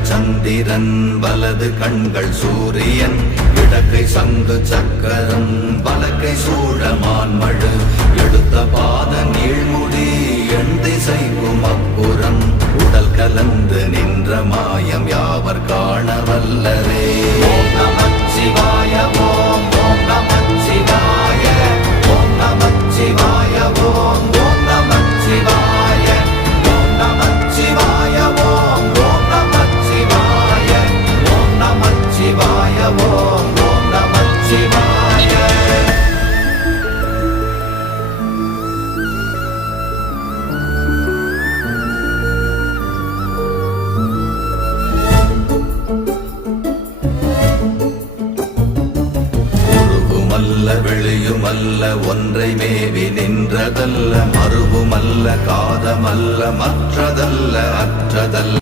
இடது சந்திரன் வலது கண்கள் சூரியன் இடக்கை சங்கு சக்கரம் வலக்கை சூழமான்மழு எடுத்த பாத நீழ்முடி எண் திசைக்கும் அப்புறம் உடல் கலந்து நின்ற மாயம் யாவர் காண வல்லரே. ஓம் நமச்சிவாய ஓம் ஓம் நமச்சிவாய ஓம் நமச்சிவாய ஓம் ஓம் நமச்சிவாய ஓம் நமச்சிவாய ஓம் ஓம் நமச்சிவாய ஓம் நமச்சிவாய ஓம் ஓம் நமச்சிவாய. வெளியுமல்ல ஒன்றை மேவி நின்றதல்ல மறுவுமல்ல காதமல்ல மற்றதல்ல அற்றதல்ல